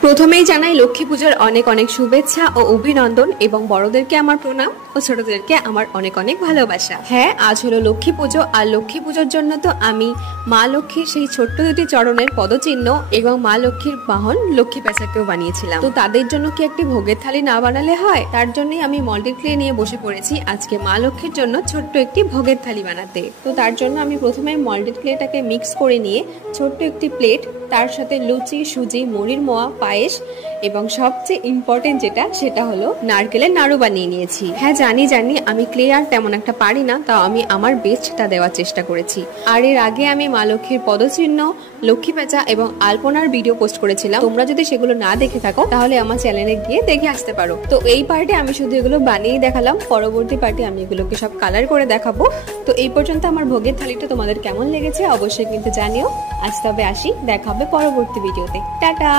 প্রথমেই জানাই লক্ষ্মী পূজার অনেক অনেক শুভেচ্ছা ও অভিনন্দন এবং বড়দেরকে আমার প্রণাম ও ছোটদেরকে আমার অনেক অনেক ভালোবাসা। হ্যাঁ, আজ হলো লক্ষ্মী পুজো, আর লক্ষ্মী পুজোর জন্য তো আমি মা লক্ষ্মীর সেই ছোট্ট দুটি চরণের পদচিহ্ন এবং মা লক্ষ্মীর বাহন লক্ষ্মী পেঁচাকেও বানিয়েছিলাম। তো তাদের জন্য কি একটি ভোগের থালি না বানালে হয়? তার জন্যই আমি মল্টির ক্লে নিয়ে বসে পড়েছি আজকে মা লক্ষ্মীর জন্য ছোট্ট একটি ভোগের থালি বানাতে। তো তার জন্য আমি প্রথমে মল্টির ক্লেটাকে মিক্স করে নিয়ে ছোট্ট একটি প্লেট, তার সাথে লুচি, সুজি, মুড়ির মোয়া, পায়েস এবং সবচেয়ে ইম্পর্টেন্ট যেটা সেটা হলো নারকেলের নাড়ু বানিয়ে নিয়েছি। হ্যাঁ জানি আমি ক্লে আর তেমন একটা পারি না, তাও আমি আমার বেস্টটা দেওয়ার চেষ্টা করেছি। আর এর আগে আমি মা লক্ষ্মীর পদচিহ্ন, লক্ষ্মী পেঁচা এবং আলপনার ভিডিও পোস্ট করেছিলাম। তোমরা যদি সেগুলো না দেখে থাকো তাহলে আমার চ্যানেলে গিয়ে দেখে আসতে পারো। তো এই পার্টে আমি শুধু এগুলো বানিয়ে দেখালাম, পরবর্তী পার্টে আমি এগুলোকে সব কালার করে দেখাবো। তো এই পর্যন্ত আমার ভোগের থালিটা তোমাদের কেমন লেগেছে অবশ্যই কিন্তু জানিও। আজ তবে আসি, দেখা হবে পরবর্তী ভিডিওতে। টাটা।